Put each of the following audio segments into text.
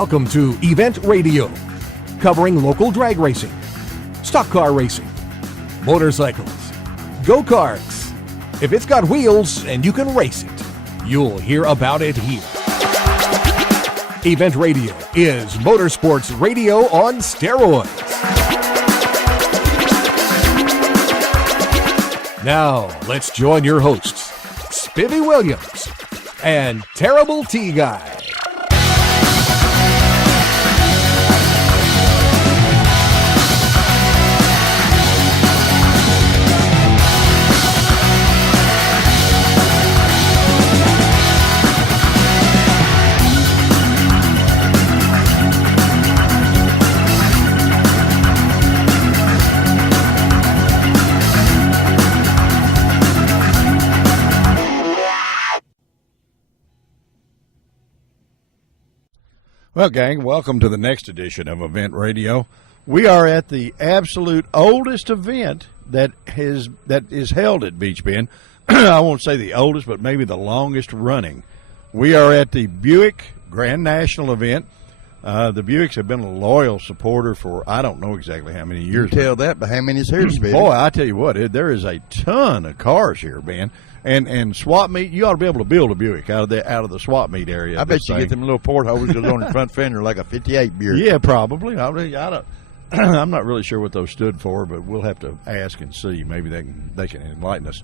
Welcome to Event Radio, covering local drag racing, stock car racing, motorcycles, go-karts. If it's got wheels and you can race it, you'll hear about it here. Event Radio is motorsports radio on steroids. Now, let's join your hosts, Spivvy Williams and Terrible T Guy. Well, gang, welcome to the next edition of Event Radio. We are at the absolute oldest event that is held at Beach Bend. I won't say the oldest, but maybe the longest running. We are at the Buick Grand National event. The Buicks have been a loyal supporter for I don't know exactly how many years. You tell that by how many's here, Spivvy. Boy, I tell you what, there is a ton of cars here, man. And swap meet, you ought to be able to build a Buick out of the swap meet area. I bet you get them little portholes that on the front fender like a 58 Buick. Yeah, probably. I'm not really sure what those stood for, but we'll have to ask and see. Maybe they can enlighten us.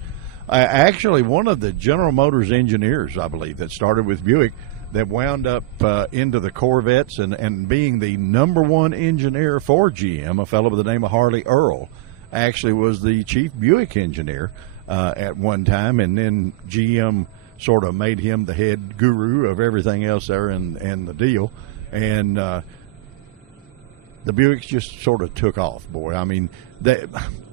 Actually, one of the General Motors engineers, I believe, that started with Buick, that wound up into the Corvettes and being the number one engineer for GM, a fellow by the name of Harley Earl, actually was the chief Buick engineer at one time, and then GM sort of made him the head guru of everything else there and the deal. And the Buicks just sort of took off, boy. I mean,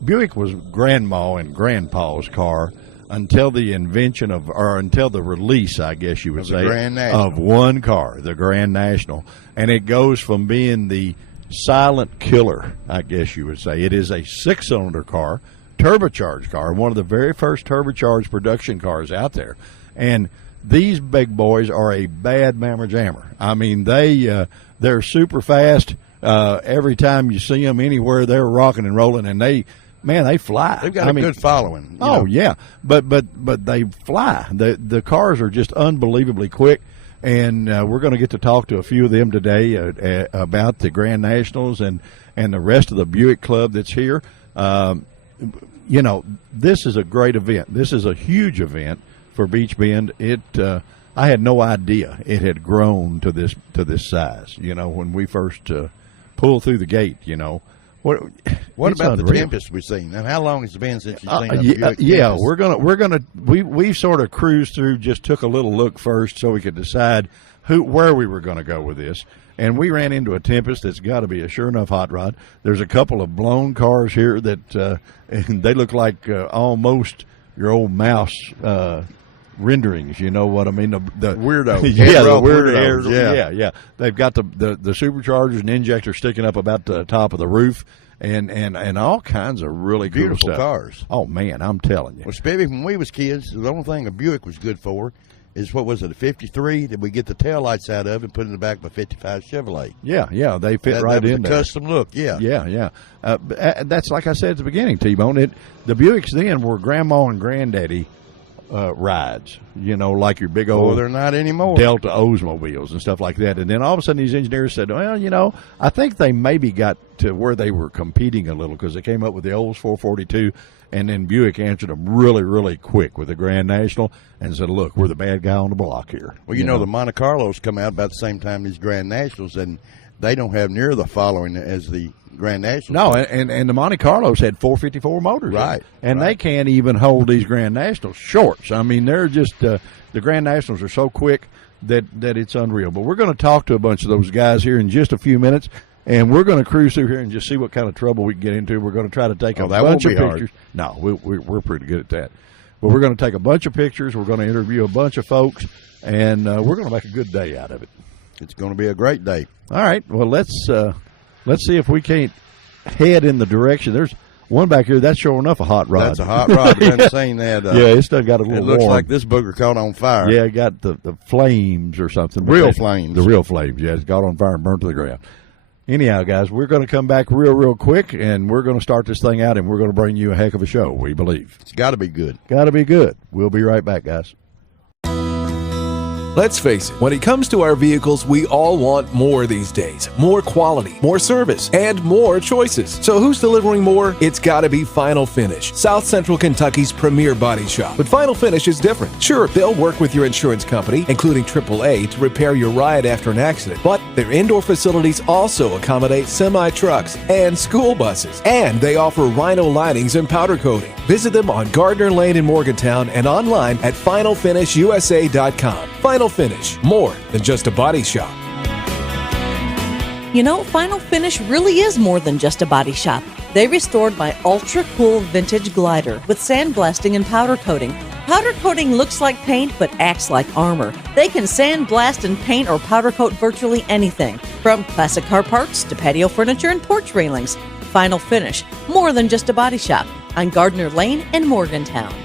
Buick was grandma and grandpa's car until the invention until the release, I guess you would say, of one car, the Grand National. And it goes from being the silent killer, I guess you would say. It is a 6-cylinder car, turbocharged car, one of the very first turbocharged production cars out there. And these big boys are a bad mammer jammer. I mean, they're super fast. Every time you see them anywhere, they're rocking and rolling, and they fly. They've got a good following. Oh, yeah, but they fly. The cars are just unbelievably quick, and we're going to get to talk to a few of them today about the Grand Nationals and the rest of the Buick Club that's here. This is a great event. This is a huge event for Beach Bend. I had no idea it had grown to this size. When we first pulled through the gate. What about the Tempest we've seen? Now, how long has it been since you've seen a Buick Tempest? We sort of cruised through, just took a little look first so we could decide where we were going to go with this. And we ran into a Tempest that's got to be a sure enough hot rod. There's a couple of blown cars here that and they look like almost your old mouse renderings. You know what I mean? The weirdo. Yeah, the weirdos. Yeah. They've got the superchargers and injectors sticking up about the top of the roof. And all kinds of really cool beautiful stuff. Cars. Oh, man, I'm telling you. Well, Spivvy, when we was kids, the only thing a Buick was good for is, what was it, a 53 that we get the taillights out of and put in the back of a 55 Chevrolet. Yeah, they fit right in there. Custom look, yeah. Yeah. That's like I said at the beginning, T-Bone. The Buicks then were grandma and granddaddy rides, like your big old they're not anymore. Delta Oldsmobiles and stuff like that. And then all of a sudden these engineers said, well, I think they maybe got to where they were competing a little, because they came up with the Olds 442, and then Buick answered them really, really quick with the Grand National and said, look, we're the bad guy on the block here. Well, you know, the Monte Carlos come out about the same time as Grand Nationals, and they don't have near the following as the Grand Nationals. No, and the Monte Carlos had 454 motors. Right. And they can't even hold these Grand Nationals shorts. I mean, they're just the Grand Nationals are so quick that it's unreal. But we're going to talk to a bunch of those guys here in just a few minutes, and we're going to cruise through here and just see what kind of trouble we can get into. We're going to try to take a bunch of pictures. No, we're pretty good at that. But we're going to take a bunch of pictures. We're going to interview a bunch of folks, and we're going to make a good day out of it. It's going to be a great day. All right. Well, let's see if we can't head in the direction. There's One back here, that's sure enough a hot rod. That's a hot rod. I've been saying that. Yeah, it's done got a little It looks warm. like this booger caught on fire. Yeah, it got the flames or something. Real flames. The real flames, yeah. It's got on fire and burnt to the ground. Anyhow, guys, we're going to come back real quick, and we're going to start this thing out, and we're going to bring you a heck of a show, we believe. It's got to be good. Got to be good. We'll be right back, guys. Let's face it, when it comes to our vehicles, we all want more these days. More quality, more service, and more choices. So who's delivering more? It's gotta be Final Finish, South Central Kentucky's premier body shop. But Final Finish is different. Sure, they'll work with your insurance company, including AAA, to repair your ride after an accident. But their indoor facilities also accommodate semi-trucks and school buses. And they offer Rhino linings and powder coating. Visit them on Gardner Lane in Morgantown and online at finalfinishusa.com. Final Finish, more than just a body shop. You know, Final Finish really is more than just a body shop. They restored my ultra-cool vintage glider with sandblasting and powder coating. Powder coating looks like paint but acts like armor. They can sandblast and paint or powder coat virtually anything, from classic car parts to patio furniture and porch railings. Final Finish, more than just a body shop, on Gardner Lane in Morgantown.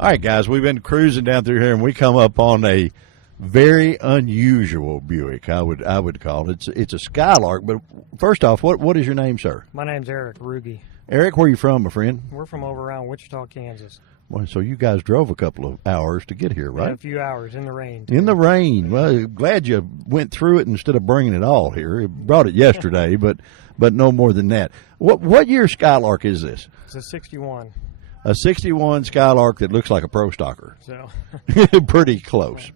All right, guys, we've been cruising down through here, and we come up on a very unusual Buick, I would call it. It's a Skylark, but first off, what is your name, sir? My name's Eric Ruge. Eric, where are you from, my friend? We're from over around Wichita, Kansas. Well, so you guys drove a couple of hours to get here, right? A few hours in the rain. In the rain. Well, glad you went through it instead of bringing it all here. You brought it yesterday, but no more than that. What year Skylark is this? It's a 61. A 61 Skylark that looks like a Pro Stocker. So Pretty close.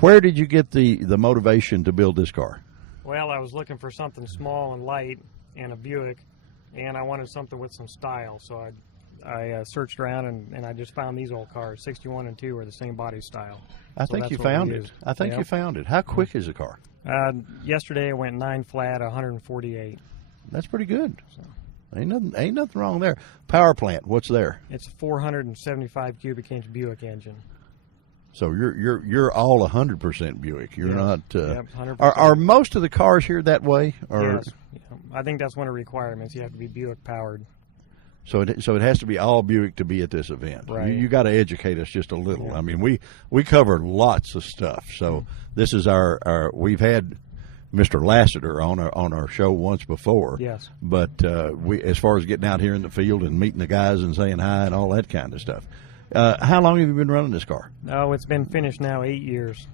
Where did you get the motivation to build this car? well, I was looking for something small and light and a Buick, and I wanted something with some style. So I searched around and I just found these old cars. 61 and 2 are the same body style. I think you found it. I think you found it. How quick is the car? Yesterday I went 9 flat, 148. That's pretty good. So. Ain't nothing wrong there. Power plant, what's there? It's a 475 cubic inch Buick engine. So you're all 100% Buick. You're not. Yep, 100%. Are most of the cars here that way? Or? Yes. I think that's one of the requirements. You have to be Buick powered. So it has to be all Buick to be at this event. Right. You got to educate us just a little. Yeah. I mean, we covered lots of stuff. So this is our we've had Mr. Lassiter on our show once before. Yes. But we, as far as getting out here in the field and meeting the guys and saying hi and all that kind of stuff. How long have you been running this car? Oh, it's been finished now 8 years.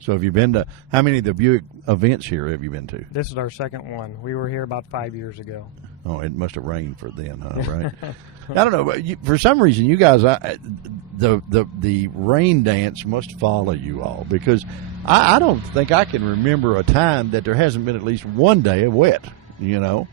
So have you been to, how many of the Buick events here have you been to? This is our second one. We were here about 5 years ago. Oh, it must have rained for then, huh? Right? I don't know. But for some reason, you guys, the rain dance must follow you all, because I don't think I can remember a time that there hasn't been at least one day of wet. You know.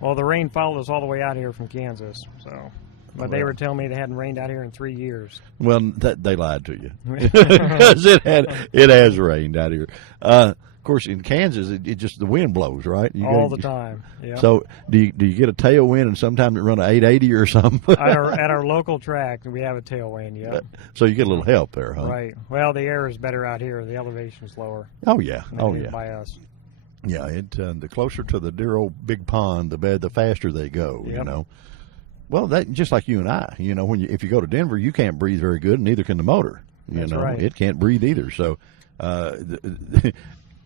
Well, the rain followed us all the way out here from Kansas, so. But they were telling me it hadn't rained out here in 3 years. Well, they lied to you, because it has rained out here. Of course, in Kansas, it just the wind blows, right? All the time. Yep. So do you get a tailwind, and sometimes it run a 880 or something? at our local track, we have a tailwind. Yeah. So you get a little help there, huh? Right. Well, the air is better out here. The elevation's lower. Oh yeah. Oh yeah. By us. Yeah. The closer to the dear old big pond, the faster they go. Yep. You know. Well, that just like you and I, you know, if you go to Denver, you can't breathe very good, and neither can the motor. That's right. It can't breathe either. So, I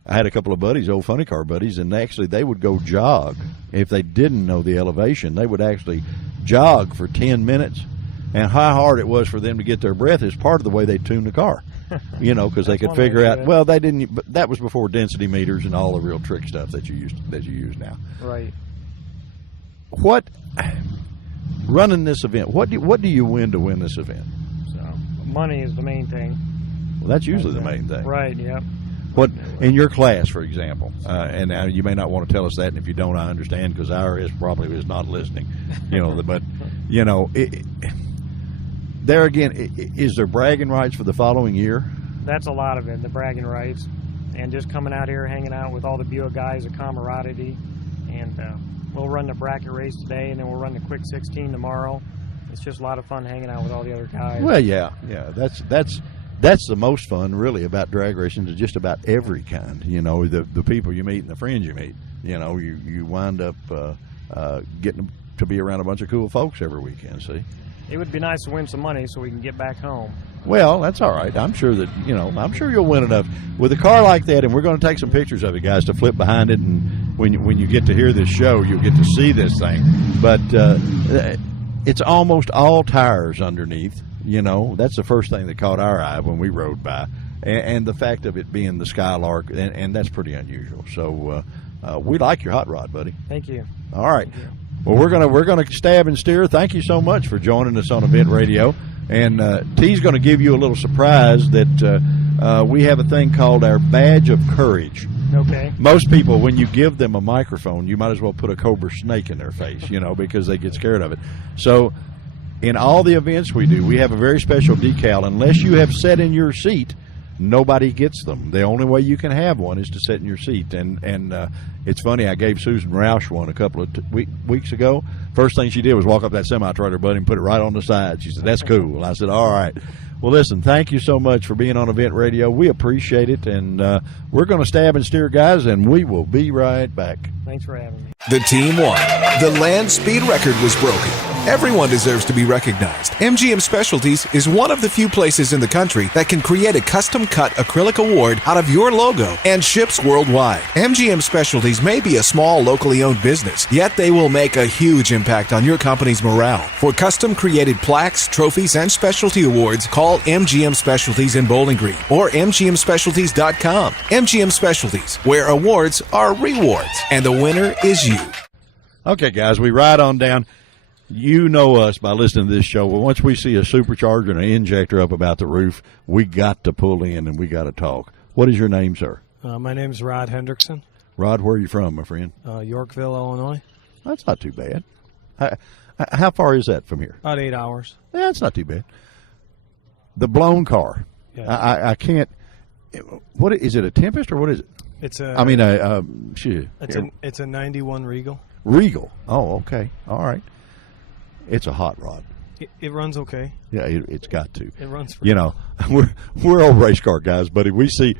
had a couple of buddies, old funny car buddies, and they would go jog if they didn't know the elevation. They would actually jog for 10 minutes, and how hard it was for them to get their breath is part of the way they tuned the car. You know, because they could figure out. Well, they didn't. But that was before density meters and all the real trick stuff that you use now. Right. What? Running this event, what do you win to win this event? So money is the main thing. Well, that's usually the main thing. Right. Yep. What in your class, for example, and now you may not want to tell us that, and if you don't, I understand, because IRS probably is not listening. You know, but you know, there again, is there bragging rights for the following year? That's a lot of it, the bragging rights, and just coming out here, hanging out with all the Buick guys, the camaraderie, and. We'll run the bracket race today, and then we'll run the quick 16 tomorrow. It's just a lot of fun hanging out with all the other guys. Well, yeah, that's that's the most fun, really, about drag racing, to just about every kind. You know, the people you meet and the friends you meet. You know, you wind up getting to be around a bunch of cool folks every weekend. See, It would be nice to win some money so we can get back home. well, that's all right. I'm sure that I'm sure you'll win enough with a car like that. And we're going to take some pictures of it, guys, to flip behind it. And when you get to hear this show, you'll get to see this thing. But it's almost all tires underneath. You know, that's the first thing that caught our eye when we rode by, and the fact of it being the Skylark, and that's pretty unusual. So we like your hot rod, buddy. Thank you. All right. Well, we're gonna stab and steer. Thank you so much for joining us on Event Radio. And T's going to give you a little surprise that we have a thing called our badge of courage. Okay. Most people, when you give them a microphone, you might as well put a cobra snake in their face, because they get scared of it. So in all the events we do, we have a very special decal. Unless you have sat in your seat, nobody gets them. The only way you can have one is to sit in your seat. And it's funny, I gave Susan Roush one a couple of weeks ago. First thing she did was walk up that semi-trailer, buddy, and put it right on the side. She said, "That's cool." I said, "All right." Well, listen, thank you so much for being on Event Radio. We appreciate it, and we're going to stab and steer, guys, and we will be right back. Thanks for having me. The team won. The land speed record was broken. Everyone deserves to be recognized. MGM Specialties is one of the few places in the country that can create a custom-cut acrylic award out of your logo and ships worldwide. MGM Specialties may be a small, locally owned business, yet they will make a huge impact on your company's morale. For custom-created plaques, trophies, and specialty awards, call MGM Specialties in Bowling Green or MGMSpecialties.com. MGM Specialties, where awards are rewards, and the winner is you. Okay, guys, we ride on down. You know us by listening to this show. Well, once we see a supercharger and an injector up about the roof, we got to pull in and we got to talk. What is your name, sir? My name's Rod Hendrickson. Rod, where are you from, my friend? Yorkville, Illinois. That's not too bad. How far is that from here? About 8 hours. Yeah, that's not too bad. The blown car. Yeah. I can't. What is it? A Tempest or what is it? It's a. I mean, It's a 91 Regal. Regal. Oh, okay. All right. It's a hot rod. It runs okay. Yeah, it's got to. It runs. We're old race car guys, buddy. We see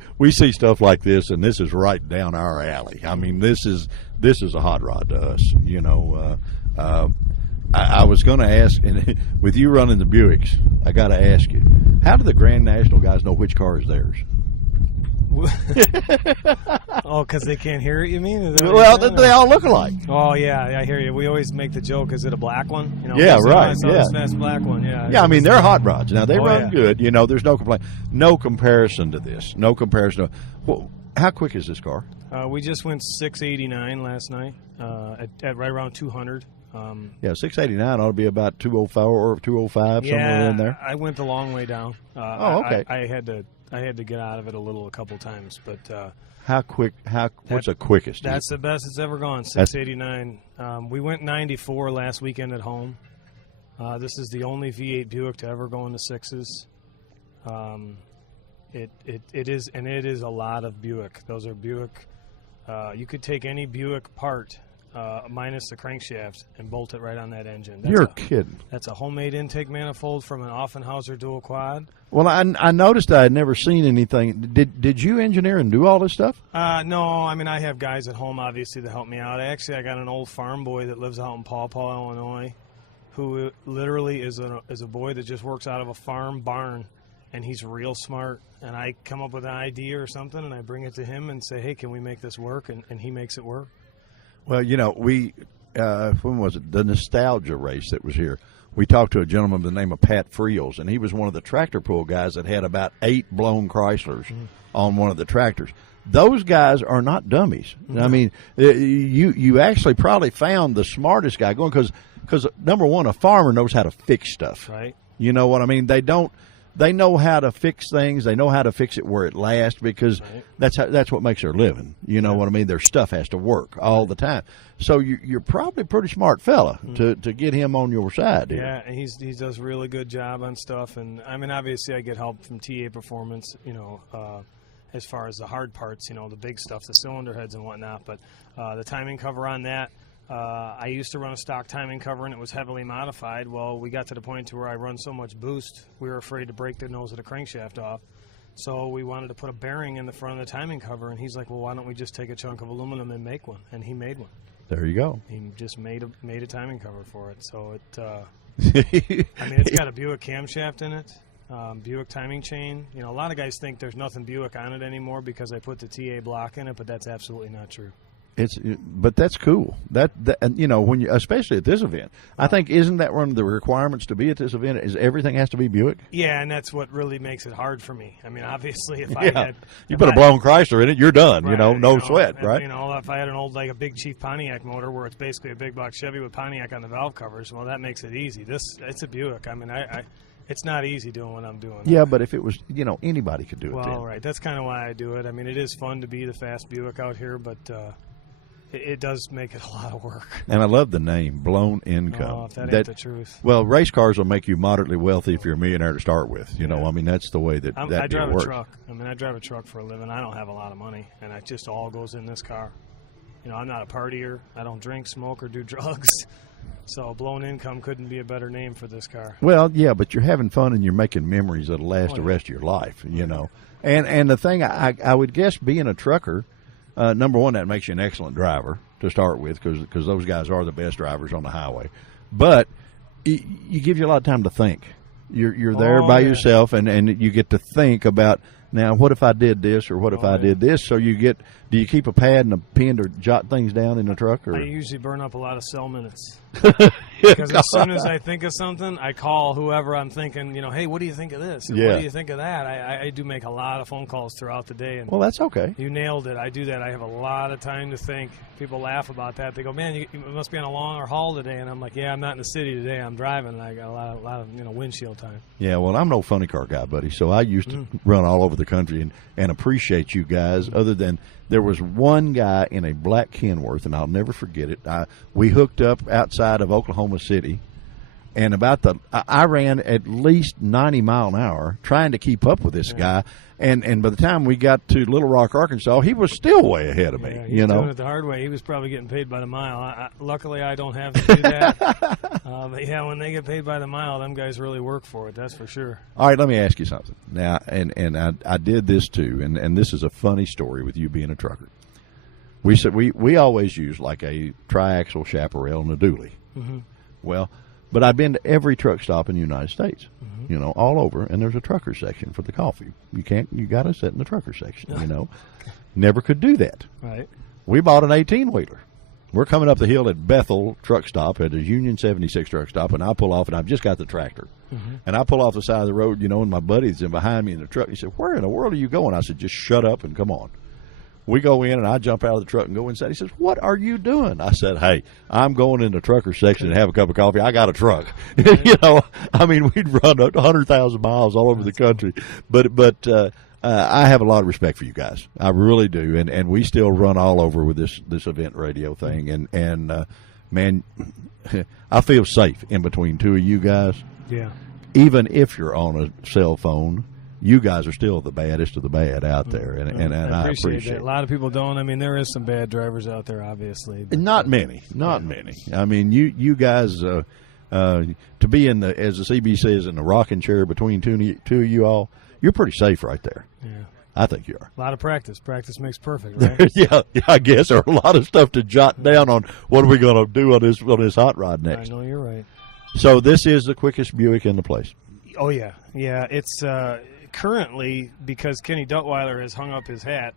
stuff like this, and this is right down our alley. I mean, this is a hot rod to us. I was going to ask, and with you running the Buicks, I got to ask you, how do the Grand National guys know which car is theirs? Oh, because they can't hear it, you mean? Well, they all look alike. Oh, yeah, I hear you. We always make the joke, is it a black one? Yeah, right. This fast black one, yeah. Yeah, I mean, they're hot rods. Now, they run yeah. good. There's no complaint. No comparison to this. No comparison. Well, how quick is this car? We just went 689 last night at right around 200. 689 ought to be about 204 or 205, somewhere in there. I went the long way down. Okay. I had to get out of it a couple times, but how quick? What's the quickest? That's the best it's ever gone. 689. We went 94 last weekend at home. This is the only V8 Buick to ever go into sixes. It is a lot of Buick. Those are Buick. You could take any Buick part, minus the crankshaft, and bolt it right on that engine. You're kidding. That's a homemade intake manifold from an Offenhauser dual quad. Well, I noticed I had never seen anything. Did you engineer and do all this stuff? No, I mean, I have guys at home, obviously, to help me out. I got an old farm boy that lives out in Paw Paw, Illinois, who literally is a boy that just works out of a farm barn, and he's real smart. And I come up with an idea or something, and I bring it to him and say, hey, can we make this work? And he makes it work. Well, we when was it? The Nostalgia race that was here. We talked to a gentleman by the name of Pat Friels, and he was one of the tractor pull guys that had about 8 blown Chryslers on one of the tractors. Those guys are not dummies. Mm-hmm. I mean, you actually probably found the smartest guy going because number one, a farmer knows how to fix stuff. Right. You know what I mean? They know how to fix things. They know how to fix it where it lasts because that's what makes their living. You know what I mean? Their stuff has to work all the time. So you're probably a pretty smart fella to get him on your side here. Yeah, and he does a really good job on stuff. And, I mean, obviously I get help from TA Performance, as far as the hard parts, the big stuff, the cylinder heads and whatnot. But the timing cover on that, I used to run a stock timing cover, and it was heavily modified. Well, we got to the point to where I run so much boost, we were afraid to break the nose of the crankshaft off. So we wanted to put a bearing in the front of the timing cover, and he's like, well, why don't we just take a chunk of aluminum and make one? And he made one. There you go. He just made a timing cover for it. So it, I mean, it's got a Buick camshaft in it, Buick timing chain. You know, a lot of guys think there's nothing Buick on it anymore because I put the TA block in it, but that's absolutely not true. But that's cool. That you know, when you, especially at this event, I think, isn't that one of the requirements to be at this event? Is everything has to be Buick? Yeah, and that's what really makes it hard for me. I mean, obviously, if I had you put a blown Chrysler in it, you're done. Right, you know, no sweat, and, right? You know, if I had an old like a Big Chief Pontiac motor where it's basically a big block Chevy with Pontiac on the valve covers, well, that makes it easy. It's a Buick. I mean, it's not easy doing what I'm doing. Yeah, but if it was, you know, anybody could do it. Well, right. That's kind of why I do it. I mean, it is fun to be the fast Buick out here, but it does make it a lot of work. And I love the name, Blown Income. Oh, if that ain't the truth. Well, race cars will make you moderately wealthy if you're a millionaire to start with. You know, I mean, that's the way that I deal drive works. a truck. I mean, I drive a truck for a living. I don't have a lot of money, and it just all goes in this car. You know, I'm not a partier. I don't drink, smoke, or do drugs. So Blown Income couldn't be a better name for this car. Well, yeah, but you're having fun and you're making memories that'll last the rest of your life, you know. And the thing, I would guess being a trucker, number one, that makes you an excellent driver to start with, because those guys are the best drivers on the highway. But you give you a lot of time to think. You're there by yourself, and you get to think about, now, what if I did this, or what if I did this? So do you keep a pad and a pen to jot things down in the truck? Or? I usually burn up a lot of cell minutes. Because as soon as I think of something, I call whoever I'm thinking, you know, hey, what do you think of this? And what do you think of that? I do make a lot of phone calls throughout the day. And well, that's okay. You nailed it. I do that. I have a lot of time to think. People laugh about that. They go, man, you must be on a longer haul today. And I'm like, yeah, I'm not in the city today. I'm driving, and I got a lot of windshield time. Yeah, well, I'm no funny car guy, buddy, so I used to run all over the country and appreciate you guys, other than there was one guy in a black Kenworth, and I'll never forget it. We hooked up outside of Oklahoma City, and I ran at least 90 mile an hour trying to keep up with this guy, and by the time we got to Little Rock, Arkansas, he was still way ahead of me. He was doing it the hard way. He was probably getting paid by the mile. Luckily, I don't have to do that. But yeah, when they get paid by the mile, them guys really work for it. That's for sure. All right, let me ask you something now, and I did this too, and this is a funny story with you being a trucker. We said we always use like a triaxle chaparral and a dually. Mm-hmm. Well, but I've been to every truck stop in the United States, you know, all over, and there's a trucker section for the coffee. You got to sit in the trucker section, you know. Never could do that. Right. We bought an 18-wheeler. We're coming up the hill at Bethel truck stop, at a Union 76 truck stop, and I pull off, and I've just got the tractor. Mm-hmm. And I pull off the side of the road, you know, and my buddy's in behind me in the truck. He said, where in the world are you going? I said, just shut up and come on. We go in, and I jump out of the truck and go inside. He says, what are you doing? I said, hey, I'm going in the trucker section and have a cup of coffee. I got a truck. You know, I mean, we'd run 100,000 miles all over the country. But I have a lot of respect for you guys. I really do. And we still run all over with this event radio thing. And man, I feel safe in between two of you guys. Yeah. Even if you're on a cell phone, you guys are still the baddest of the bad out there, and I appreciate that. A lot of people don't. I mean, there is some bad drivers out there, obviously. But, not many. I mean, you guys, to be in the, as the CB says, in the rocking chair between two of you all, you're pretty safe right there. Yeah. I think you are. A lot of practice. Practice makes perfect, right? yeah, I guess there are a lot of stuff to jot down on what are we going to do on this hot rod next. I know you're right. So this is the quickest Buick in the place. Oh yeah, it's. Currently, because Kenny Duttweiler has hung up his hat,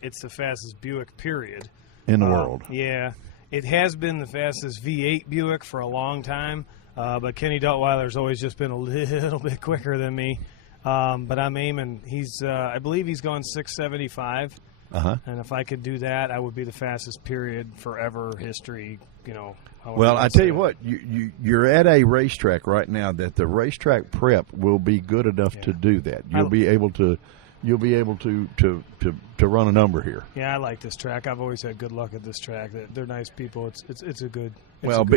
it's the fastest Buick, period. In the world. Yeah. It has been the fastest V8 Buick for a long time, but Kenny Duttweiler's always just been a little bit quicker than me. But I'm aiming. I believe he's gone 675. Uh-huh. And if I could do that, I would be the fastest, period, forever, history, you know. Well, I tell you what, you're at a racetrack right now that the racetrack prep will be good enough to do that. You'll be able to run a number here. Yeah, I like this track. I've always had good luck at this track. They're nice people. It's a good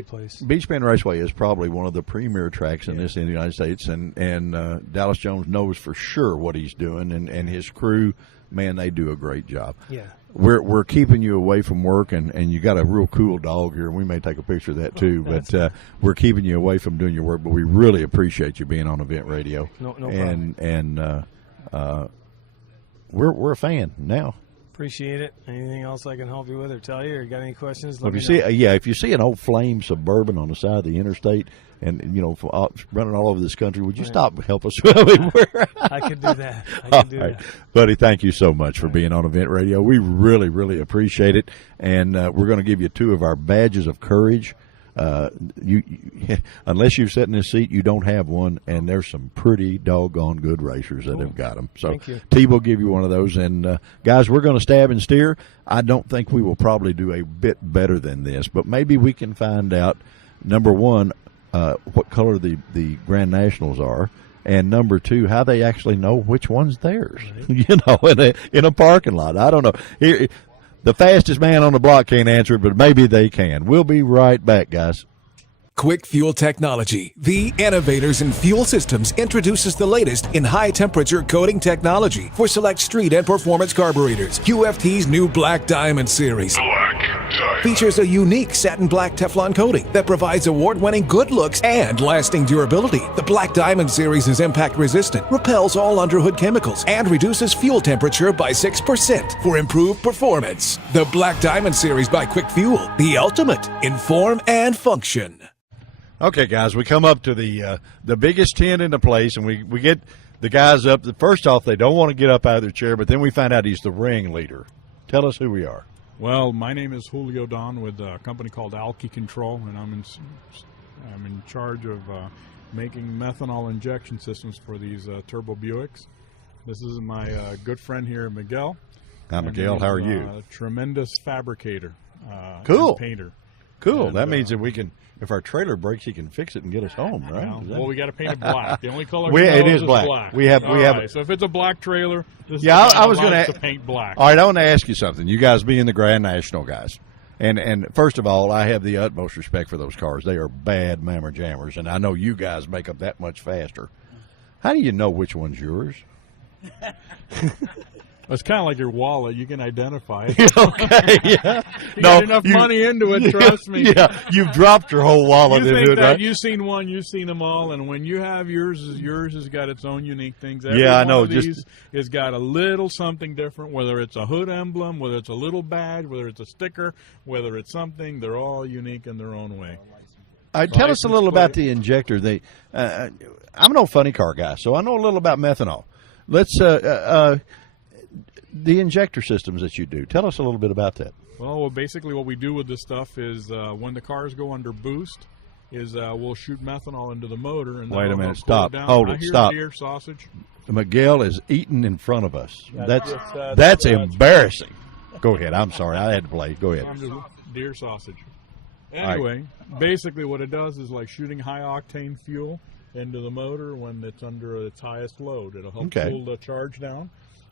place. Beach Bend Raceway is probably one of the premier tracks in the United States, and Dallas Jones knows for sure what he's doing, and his crew. Man, they do a great job. Yeah. we're keeping you away from work, and you got a real cool dog here, and we may take a picture of that too. But we're keeping you away from doing your work. But we really appreciate you being on Event Radio. No problem. And we're a fan now. Appreciate it. Anything else I can help you with or tell you, or got any questions? Well, if you see an old flame Suburban on the side of the interstate, and running all over this country, would you stop and help us? I could do that. That. Buddy, thank you so much for being on Event Radio. We really, really appreciate it, and we're going to give you 2 of our badges of courage. Unless you sit in this seat, you don't have one, and there's some pretty doggone good racers that have got them. So T will give you one of those. And guys, we're going to stab and steer. I don't think we will probably do a bit better than this, but maybe we can find out, number one, what color the Grand Nationals are, and number 2, how they actually know which one's theirs. Right. In a parking lot. I don't know. Here, the fastest man on the block can't answer it, but maybe they can. We'll be right back, guys. Quick Fuel Technology, the innovators in fuel systems, introduces the latest in high-temperature coating technology for select street and performance carburetors. QFT's new Black Diamond series features a unique satin black Teflon coating that provides award-winning good looks and lasting durability. The Black Diamond series is impact-resistant, repels all underhood chemicals, and reduces fuel temperature by 6% for improved performance. The Black Diamond series by Quick Fuel, the ultimate in form and function. Okay, guys, we come up to the biggest tent in the place, and we get the guys up. First off, they don't want to get up out of their chair, but then we find out he's the ringleader. Tell us who we are. Well, my name is Julio Don with a company called Alky Control, and I'm in charge of making methanol injection systems for these turbo Buicks. This is my good friend here, Miguel. Hi, Miguel. How are you? A tremendous fabricator. Cool. And painter. Cool. And, that means that we can, if our trailer breaks, he can fix it and get us home, right? Well, we got to paint it black. The only color it is black. We have. So if it's a black trailer, I was going to paint black. All right, I want to ask you something. You guys being the Grand National guys, and first of all, I have the utmost respect for those cars. They are bad mammer jammers, and I know you guys make them that much faster. How do you know which one's yours? It's kind of like your wallet. You can identify it. Okay, yeah. You got enough money into it, trust me. Yeah, you've dropped your whole wallet into it, right? You've seen one, you've seen them all, and when you have yours has got its own unique things. I know. These has got a little something different, whether it's a hood emblem, whether it's a little badge, whether it's a sticker, whether it's something. They're all unique in their own way. Tell us a little about the injector. I'm an old funny car guy, so I know a little about methanol. Let's the injector systems that you do. Tell us a little bit about that. Well, basically what we do with this stuff is when the cars go under boost, we'll shoot methanol into the motor. And wait a minute. Stop. Hold it. Stop. Deer sausage. Miguel is eating in front of us. That's embarrassing. Go ahead. I'm sorry. I had to play. Go ahead. Deer sausage. Anyway, basically what it does is like shooting high-octane fuel into the motor when it's under its highest load. It'll help cool the charge down,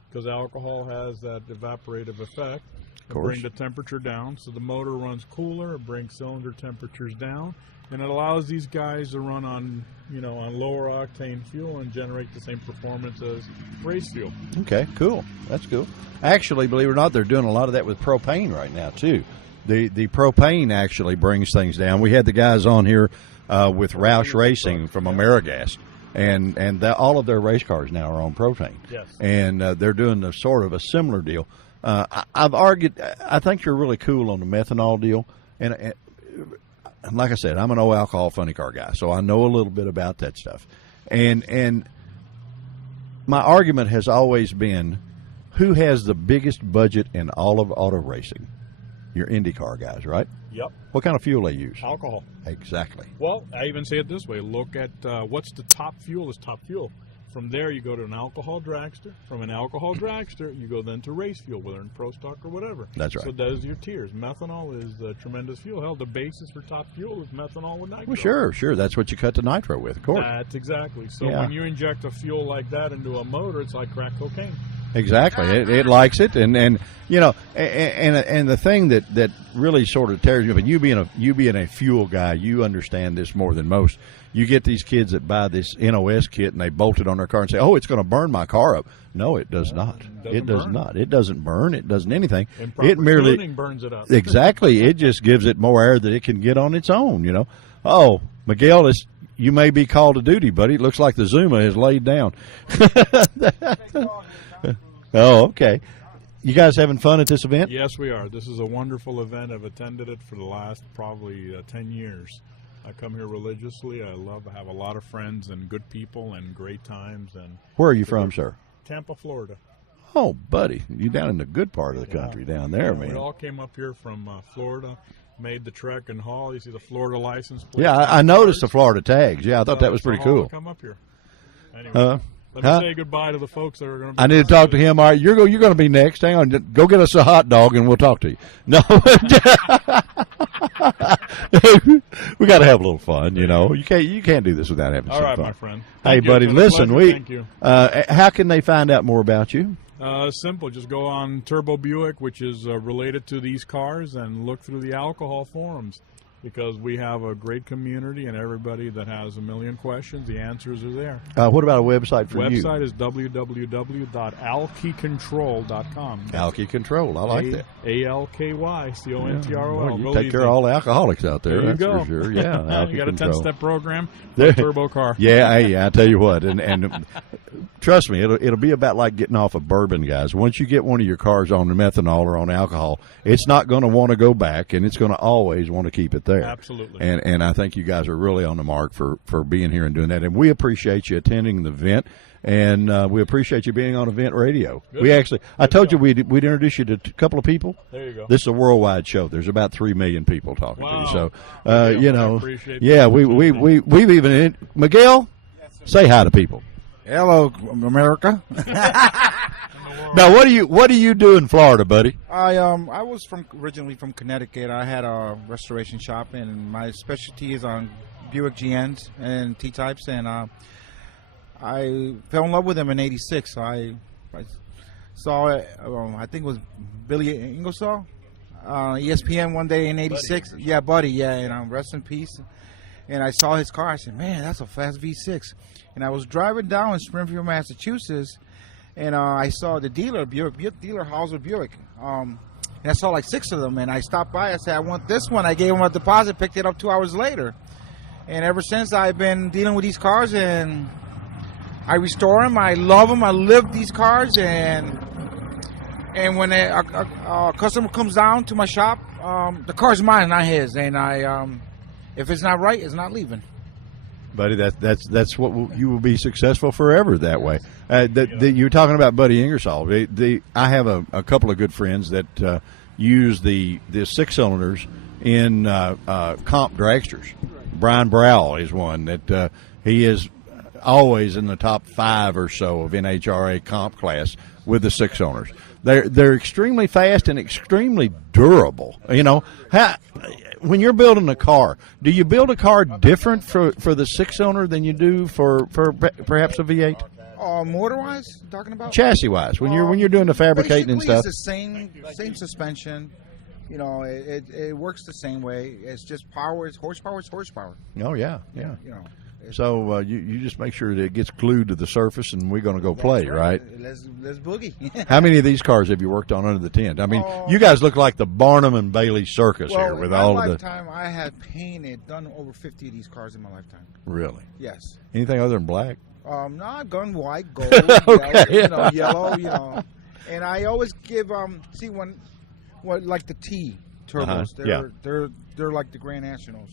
because alcohol has that evaporative effect. It'll bring the temperature down, so the motor runs cooler. It brings cylinder temperatures down, and it allows these guys to run on, on lower octane fuel and generate the same performance as race fuel. Okay, cool. That's cool. Actually, believe it or not, they're doing a lot of that with propane right now too. The propane actually brings things down. We had the guys on here with Roush Racing from Amerigas. And all of their race cars now are on propane. Yes. And they're doing a sort of a similar deal. I've argued, I think you're really cool on the methanol deal. And like I said, I'm an old alcohol funny car guy, so I know a little bit about that stuff. And my argument has always been, who has the biggest budget in all of auto racing? Your IndyCar guys, right? Yep. What kind of fuel they use? Alcohol. Exactly. Well, I even say it this way. Look at what's the top fuel is top fuel. From there, you go to an alcohol dragster. From an alcohol dragster, you go then to race fuel, whether in Pro Stock or whatever. That's right. So those are your tiers. Methanol is a tremendous fuel. Hell, the basis for top fuel is methanol with nitro. Well, sure. That's what you cut the nitro with, of course. That's exactly. So when you inject a fuel like that into a motor, it's like crack cocaine. Exactly. It likes it, and you know, and the thing that really sort of tears you up, and you being a fuel guy, you understand this more than most. You get these kids that buy this NOS kit and they bolt it on their car and say, "Oh, it's going to burn my car up." No, it does not. It does not. It doesn't burn. It doesn't anything. It merely tuning burns it up. Exactly. It just gives it more air that it can get on its own. You know. Oh, Miguel, you may be called to duty, buddy. It looks like the Zuma is laid down. Oh, okay. You guys having fun at this event? Yes, we are. This is a wonderful event. I've attended it for the last probably 10 years. I come here religiously. I have a lot of friends and good people and great times. And where are you from, sir? Tampa, Florida. Oh, buddy, you down in the good part of the country down there, man. We all came up here from Florida, made the trek and haul. You see the Florida license plate. Yeah, I noticed the Florida tags. Yeah, I thought that was pretty cool. Come up here. Anyway. Let me say goodbye to the folks that are going to be. I need to talk to him. All right, you're going to be next. Hang on. Go get us a hot dog and we'll talk to you. No. We got to have a little fun, you know. You can't do this without having some fun. All right, my friend. Hey, buddy, listen. Thank you. How can they find out more about you? Simple. Just go on Turbo Buick, which is related to these cars, and look through the alcohol forums. Because we have a great community and everybody that has a million questions, the answers are there. What about a website for you? Website is www.alkycontrol.com. Alky Control, I like that. ALKYCONTROL. You take care of all the alcoholics out there. There you that's go. for sure. Yeah, you got a 10-step program for there. a turbo car. Yeah, hey, I tell you what, and trust me, it'll be about like getting off of bourbon, guys. Once you get one of your cars on the methanol or on alcohol, it's not going to want to go back, and it's going to always want to keep it there. Absolutely. And I think you guys are really on the mark for being here and doing that. And we appreciate you attending the event, and we appreciate you being on Event Radio. Good. I told you we'd introduce you to a couple of people. There you go. This is a worldwide show. There's about 3 million people talking to you. So, you know, I appreciate yeah, that. we've even Miguel, say hi to people. Hello, America. Now, what do you do in Florida, buddy? I was originally from Connecticut. I had a restoration shop, and my specialty is on Buick GS and T-types. And I fell in love with them in '86. So I saw it. I think it was Billy Ingersoll, ESPN one day in '86. Yeah, Buddy. Yeah, and rest in peace. And I saw his car. I said, "Man, that's a fast V6." And I was driving down in Springfield, Massachusetts. And I saw the dealer, Buick dealer, Hauser Buick. And I saw like 6 of them. And I stopped by. I said, I want this one. I gave him a deposit, picked it up 2 hours later. And ever since, I've been dealing with these cars. And I restore them. I love them. I live these cars. And when a customer comes down to my shop, the car's mine, not his. And if it's not right, it's not leaving. Buddy, that's what you will be successful forever that way. You're talking about Buddy Ingersoll. I have a couple of good friends that use the 6-cylinders in comp dragsters. Brian Brow is one that he is always in the top 5 or so of NHRA comp class with the 6-cylinders. They're extremely fast and extremely durable. You know, when you're building a car, do you build a car different for the 6-cylinder than you do for perhaps a V8? Motor-wise, talking about chassis-wise, when you're doing the fabricating and stuff. It's the same suspension. You know, it works the same way. It's just power. It's horsepower. Oh yeah. You know. So you just make sure that it gets glued to the surface, and we're going to go play, right? Let's boogie. How many of these cars have you worked on under the tent? I mean, you guys look like the Barnum and Bailey circus here with all of the. In my lifetime, I have done over 50 of these cars in my lifetime. Really? Yes. Anything other than black? No, I've gone white, gold, okay. yellow, And I always give like the T turbos. They're like the Grand Nationals.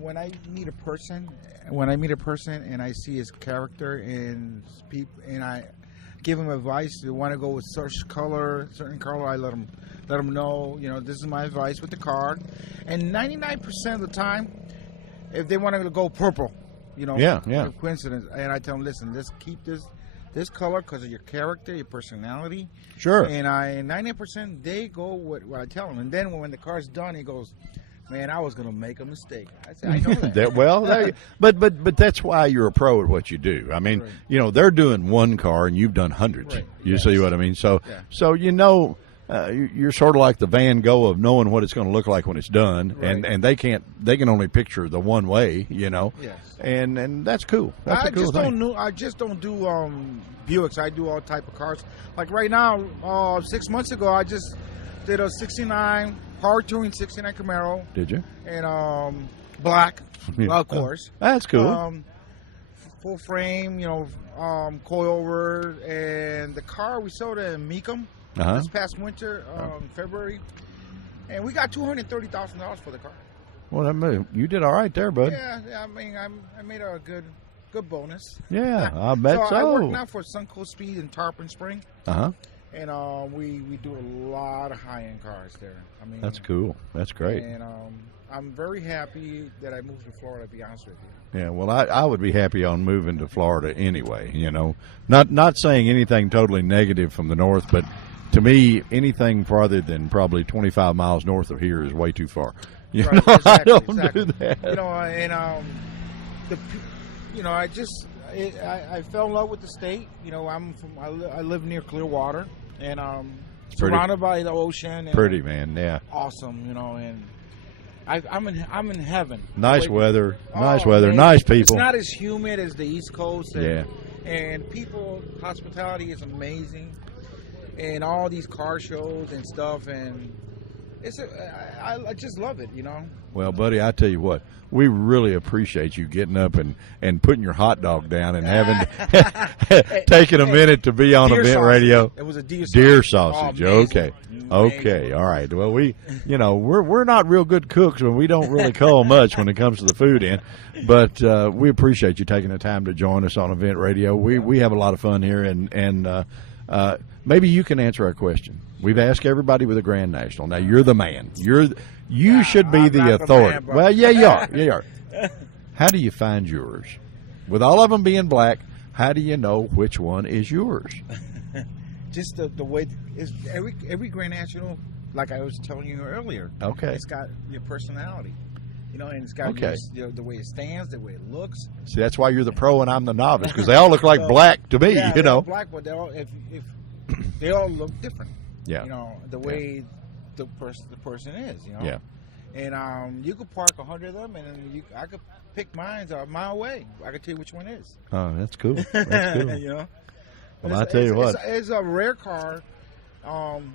When I meet a person and I see his character and I give him advice, they want to go with certain color, I let them know, this is my advice with the car. And 99% of the time, if they want to go purple, coincidence, and I tell them, listen, let's keep this color because of your character, your personality. Sure. And 90% they go with what I tell them. And then when the car's done, he goes, man, I was going to make a mistake. I said, I know that. But that's why you're a pro at what you do. I mean, they're doing one car and you've done hundreds. Right. You see what I mean? So you're sort of like the Van Gogh of knowing what it's going to look like when it's done, and they can only picture the one way, Yes. And that's cool. That's a cool thing. I just don't do Buicks. I do all type of cars. Like right now, 6 months ago, I just did a '69 power touring '69 Camaro. Did you? And black, of course. That's cool. Full frame, coilover, and the car we sold it in Mecum this past winter, February, and we got $230,000 for the car. Well, you did all right there, bud. Yeah. I mean, I made a good bonus. Yeah, I bet so. I work now for Suncoast Speed in Tarpon Spring. And we do a lot of high-end cars there. I mean, that's cool. That's great. And I'm very happy that I moved to Florida, to be honest with you. Yeah, well, I would be happy on moving to Florida anyway, Not saying anything totally negative from the north, but to me, anything farther than probably 25 miles north of here is way too far. Exactly, I don't do that. I fell in love with the state. I live near Clearwater, and surrounded by the ocean. And pretty, man, yeah. Awesome, and I'm in heaven. Nice weather, nice people. It's not as humid as the East Coast. Yeah. And people, hospitality is amazing, and all these car shows and stuff, and I just love it, Well, buddy, I tell you what, we really appreciate you getting up and putting your hot dog down and having taking a minute to be on Event Radio. It was a deer sausage. Oh, Okay, all right. Well, we're not real good cooks, and we don't really cull much when it comes to the food end. But we appreciate you taking the time to join us on Event Radio. We have a lot of fun here, and maybe you can answer our question. We've asked everybody with a Grand National. Now you're the man. You should be the authority. Well, yeah, you are. Yeah, you are. How do you find yours? With all of them being black, how do you know which one is yours? Just the way every Grand National, like I was telling you earlier. Okay. It's got your personality. And it's got the way it stands, the way it looks. See, that's why you're the pro and I'm the novice, because they all look like black to me. They're all black, but they all they all look different. Yeah. The way the person is. Yeah. And you could park 100 of them, and I could pick mine a mile away. I could tell you which one it is. Oh, that's cool. That's cool. Well, I tell you what, it's a rare car.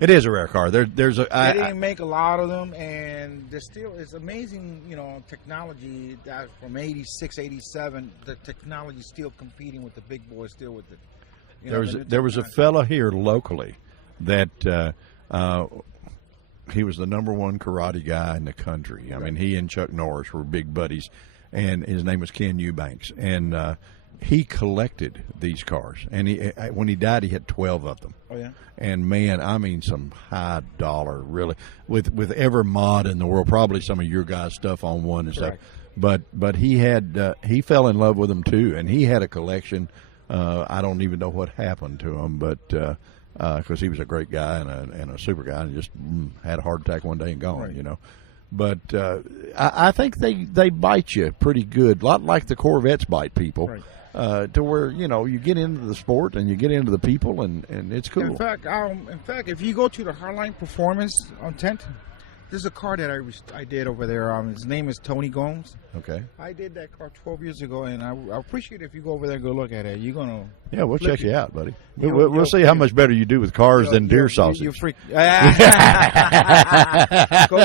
It is a rare car. They didn't make a lot of them, and it's amazing, technology that from 86, 87, the technology's still competing with the big boys, still with the. There was a fella here locally that he was the #1 karate guy in the country. I mean, he and Chuck Norris were big buddies, and his name was Ken Eubanks, and he collected these cars. And when he died, he had 12 of them. Oh yeah. And man, I mean, some high dollar, really, with every mod in the world. Probably some of your guys' stuff on one and stuff. But he had he fell in love with them too, and he had a collection. I don't even know what happened to him, but because he was a great guy and a super guy, and just had a heart attack one day and gone, But I think they bite you pretty good, a lot like the Corvettes bite people, to where you get into the sport and you get into the people, and it's cool. In fact, if you go to the Hardline Performance on 10th, there's a car that I did over there. His name is Tony Gomes. Okay. I did that car 12 years ago, and I appreciate it if you go over there and go look at it. You're gonna. Yeah, we'll check you out, buddy. We'll see how much better you do with cars than deer sausage. You freak. Go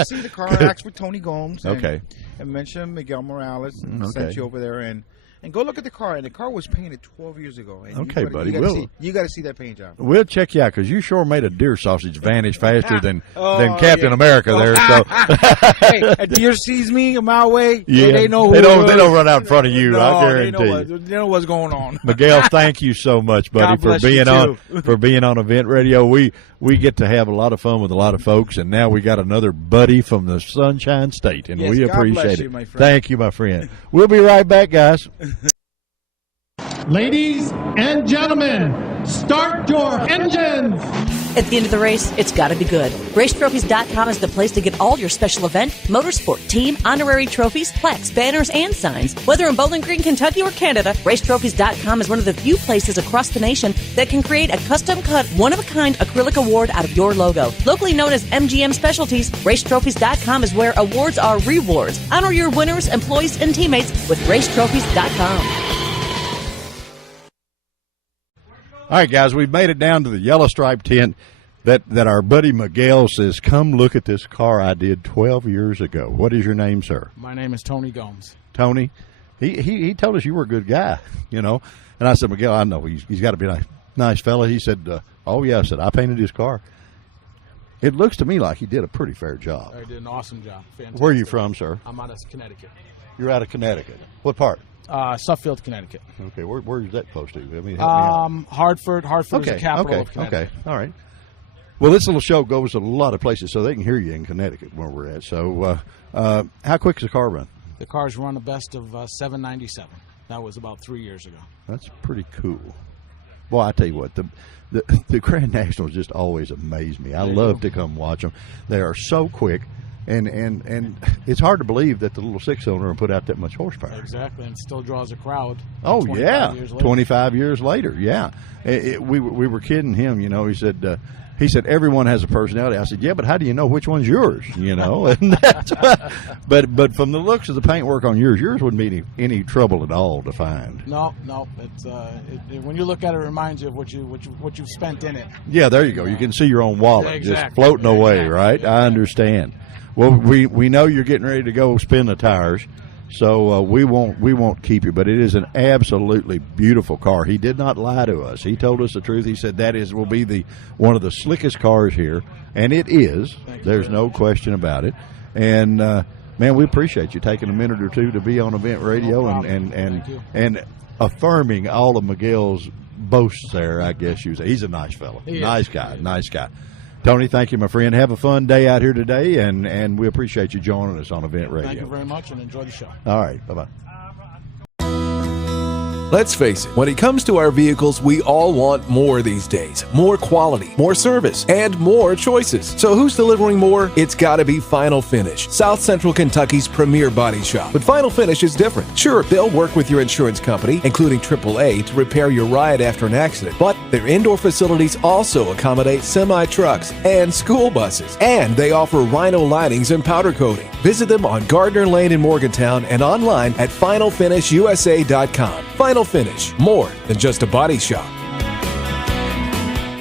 see the car. Ask for Tony Gomes. Okay. And mention Miguel Morales. Sent you over there and go look at the car. And the car was painted 12 years ago. And okay, buddy. You got to see that paint job. We'll check you out, because you sure made a deer sausage vanish faster than Captain America there. So. Hey, a deer sees me a mile away. Yeah. They know. They don't run out in front of you. No, I guarantee they know what's going on. Miguel, thank you so much, buddy, for being on Event Radio. We get to have a lot of fun with a lot of folks, and now we got another buddy from the Sunshine State, and we appreciate it. My friend. Thank you, my friend. We'll be right back, guys. Ladies and gentlemen, start your engines! At the end of the race, it's got to be good. RaceTrophies.com is the place to get all your special event, motorsport, team, honorary trophies, plaques, banners, and signs. Whether in Bowling Green, Kentucky, or Canada, RaceTrophies.com is one of the few places across the nation that can create a custom-cut, one-of-a-kind acrylic award out of your logo. Locally known as MGM Specialties, RaceTrophies.com is where awards are rewards. Honor your winners, employees, and teammates with RaceTrophies.com. All right, guys, we've made it down to the yellow stripe tent that our buddy Miguel says, come look at this car I did 12 years ago. What is your name, sir? My name is Tony Gomes. Tony? He told us you were a good guy, you know. And I said, Miguel, I know he's got to be a nice fella. He said, oh, yeah. I said, I painted his car. It looks to me like he did a pretty fair job. I did an awesome job. Fantastic. Where are you from, sir? I'm out of Connecticut. You're out of Connecticut. What part? Suffield, Connecticut. Okay, where's that close to? I mean, help me out. Hartford is the capital of Connecticut. Okay, all right. Well, this little show goes to a lot of places, so they can hear you in Connecticut where we're at. So, how quick is the car run? The car's run a best of 797. That was about 3 years ago. That's pretty cool. Well, I tell you what, the Grand Nationals just always amaze me. I love to come watch them. They are so quick. And it's hard to believe that the little six-cylinder will put out that much horsepower. Exactly, and still draws a crowd. Oh, 25 years later. 25 years later, yeah. We were kidding him, you know. He said everyone has a personality. I said, yeah, but how do you know which one's yours? You know, and that's but from the looks of the paintwork on yours wouldn't be any trouble at all to find. No, it's when you look at it, it reminds you of what you've spent in it. Yeah, there you go. You can see your own wallet just floating away, right? Exactly. I understand. Well, we know you're getting ready to go spin the tires, so we won't keep you. But it is an absolutely beautiful car. He did not lie to us. He told us the truth. He said will be one of the slickest cars here, and it is. There's no question about it. And man, we appreciate you taking a minute or two to be on Event Radio and affirming all of Miguel's boasts there. I guess you say he's a nice fellow, nice guy. Tony, thank you, my friend. Have a fun day out here today, and we appreciate you joining us on Event Radio. Thank you very much, and enjoy the show. All right, bye-bye. Let's face it, when it comes to our vehicles, we all want more these days. More quality, more service, and more choices. So who's delivering more? It's gotta be Final Finish, South Central Kentucky's premier body shop. But Final Finish is different. Sure, they'll work with your insurance company, including AAA, to repair your ride after an accident. But their indoor facilities also accommodate semi-trucks and school buses. And they offer Rhino linings and powder coating. Visit them on Gardner Lane in Morgantown and online at FinalFinishUSA.com. Final Finish, more than just a body shop.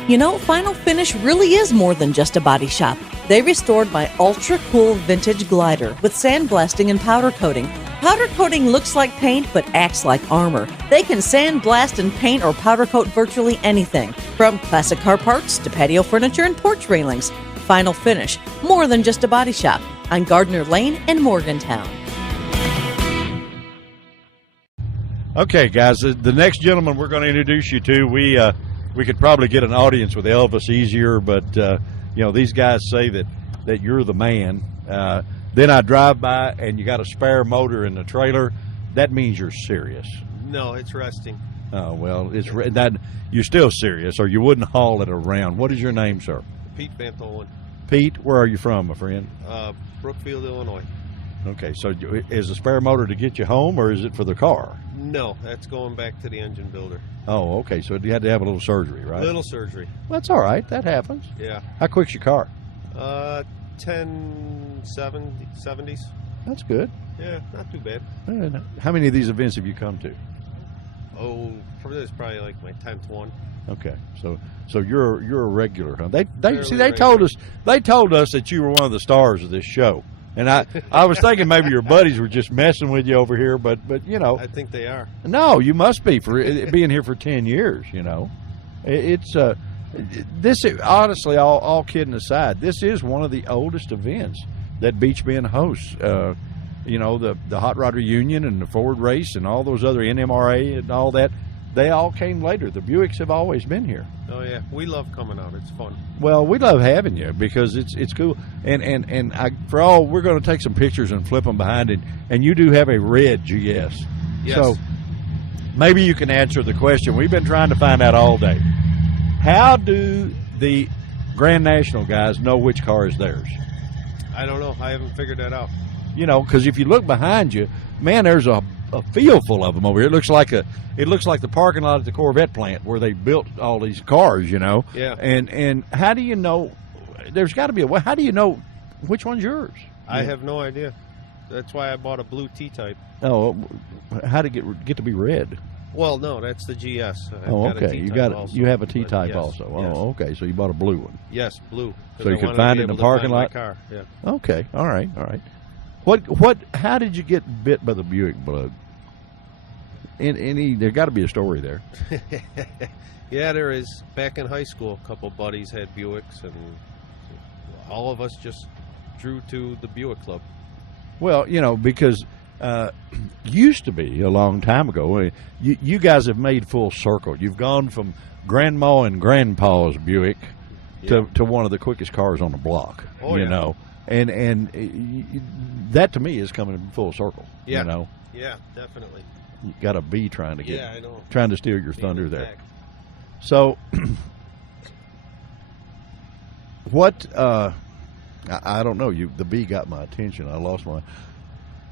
You know, Final Finish really is more than just a body shop. They restored my ultra-cool vintage glider with sandblasting and powder coating. Powder coating looks like paint but acts like armor. They can sandblast and paint or powder coat virtually anything, from classic car parts to patio furniture and porch railings. Final Finish, more than just a body shop, on Gardner Lane in Morgantown. Okay, guys, the next gentleman we're going to introduce you to, we could probably get an audience with Elvis easier, but you know, these guys say that you're the man. Then I drive by and you got a spare motor in the trailer. That means you're serious. No, it's resting. Oh, well, that you're still serious, or you wouldn't haul it around. What is your name, sir? Pete Van Tholen. Pete, where are you from, my friend? Brookfield, Illinois. Okay, so is the spare motor to get you home, or is it for the car? No, that's going back to the engine builder. Oh, okay, so you had to have a little surgery, right? Little surgery. Well, that's all right. That happens. Yeah. How quick's your car? 1070s. That's good. Yeah, not too bad. How many of these events have you come to? Oh, for this probably like my 10th one. Okay, so you're a regular, huh? They told us that you were one of the stars of this show. And I was thinking maybe your buddies were just messing with you over here, but you know. I think they are. No, you must be for being here for 10 years, you know. It's this honestly, all kidding aside, this is one of the oldest events that Beach Bend hosts. You know, the Hot Rod Reunion and the Ford Race and all those other NMRA and all that, they all came later. The Buicks have always been here. Oh yeah, we love coming out. It's fun. Well, we love having you because it's cool. And we're going to take some pictures and flip them behind it. And you do have a red GS. Yes. So maybe you can answer the question we've been trying to find out all day. How do the Grand National guys know which car is theirs? I don't know. I haven't figured that out. You know, because if you look behind you, man, there's a field full of them over here. It looks like the parking lot at the Corvette plant where they built all these cars. You know. Yeah. And how do you know? There's got to be a way. How do you know which one's yours? I have no idea. That's why I bought a blue T-type. Oh, how did it get to be red? Well, no, that's the GS. Okay. You have a T-type yes, also. Yes. Oh, okay. So you bought a blue one. Yes, blue. So you could find it in the parking lot. Car. Yeah. Okay. All right. How did you get bit by the Buick bug? There got to be a story there. Yeah, there is. Back in high school, a couple buddies had Buicks, and all of us just drew to the Buick Club. Well, you know, because used to be a long time ago, you guys have made full circle. You've gone from Grandma and Grandpa's Buick to one of the quickest cars on the block. Oh, you know, and that to me is coming in full circle. Yeah. You know. Yeah, definitely. You got a bee trying to get. Yeah, I know. Trying to steal your thunder there. Back. So, what? I don't know. The bee got my attention. I lost my.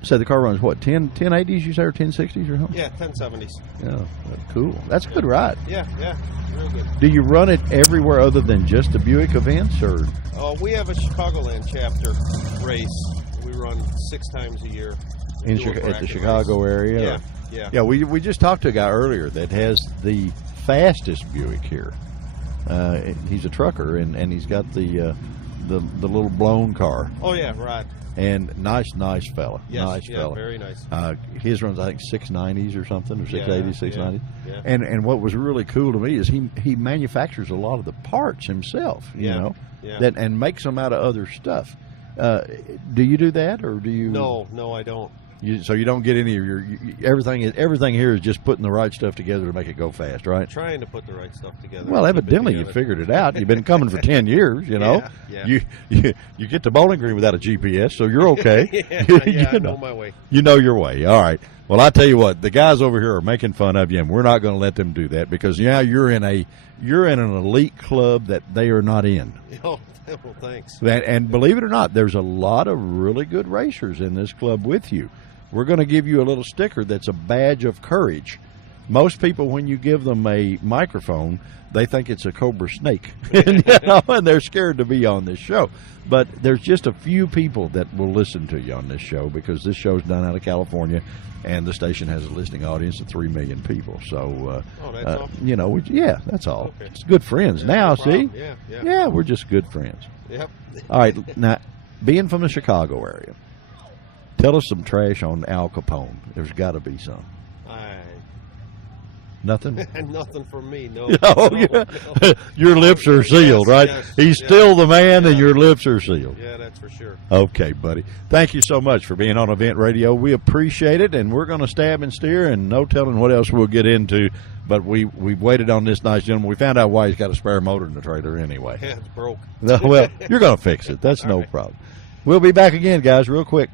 So the car runs what, 1080s you say, or 1060s or something? Yeah, 1070s. Yeah, that's cool. That's a good ride. Yeah, real good. Do you run it everywhere other than just the Buick events, or? We have a Chicagoland chapter race. We run 6 times a year. At the Chicago area? Yeah. Yeah, we just talked to a guy earlier that has the fastest Buick here. He's a trucker, and he's got the little blown car. Oh, yeah, right. And nice fella. Yes, nice fella. Very nice. His runs, I think, 690s or something, or 680s, 690s. Yeah. And what was really cool to me is he manufactures a lot of the parts himself, you know, and makes them out of other stuff. Do you do that, or do you? No, I don't. So you don't get any of your everything here is just putting the right stuff together to make it go fast, right? Trying to put the right stuff together. Well, evidently you figured it out. You've been coming for 10 years, you know. Yeah. You get to Bowling Green without a GPS, so you're okay. I know my way. You know your way. All right. Well, I tell you what, the guys over here are making fun of you, and we're not going to let them do that because you're in an elite club that they are not in. Oh, well, thanks. And believe it or not, there's a lot of really good racers in this club with you. We're going to give you a little sticker that's a badge of courage. Most people, when you give them a microphone, they think it's a cobra snake, and they're scared to be on this show. But there's just a few people that will listen to you on this show because this show's done out of California, and the station has a listening audience of 3 million people. So, that's all. That's all. Okay. It's good friends now. See, Yeah, we're just good friends. Yep. All right, now being from the Chicago area, tell us some trash on Al Capone. There's got to be some. Nothing? Nothing from me, no. No. Your lips are sealed, right? He's still the man, and your lips are sealed. Yeah, that's for sure. Okay, buddy. Thank you so much for being on Event Radio. We appreciate it, and we're going to stab and steer, and no telling what else we'll get into. But we've waited on this nice gentleman. We found out why he's got a spare motor in the trailer anyway. Yeah, it's broke. Well, you're going to fix it. That's no problem. We'll be back again, guys, real quick.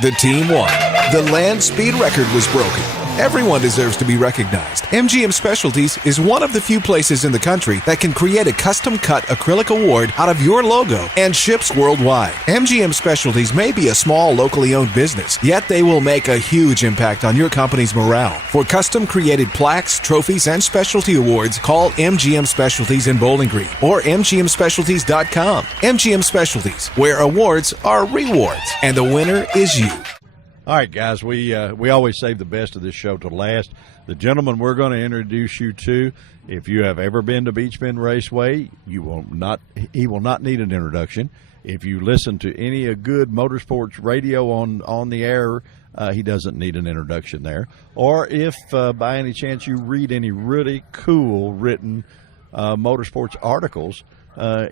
The team won. The land speed record was broken. Everyone deserves to be recognized. MGM Specialties is one of the few places in the country that can create a custom-cut acrylic award out of your logo and ships worldwide. MGM Specialties may be a small, locally owned business, yet they will make a huge impact on your company's morale. For custom-created plaques, trophies, and specialty awards, call MGM Specialties in Bowling Green or MGMSpecialties.com. MGM Specialties, where awards are rewards, and the winner is you. All right, guys, we always save the best of this show to last. The gentleman we're going to introduce you to, if you have ever been to Beach Bend Raceway, he will not need an introduction. If you listen to any good motorsports radio on the air, he doesn't need an introduction there. Or if by any chance you read any really cool written motorsports articles,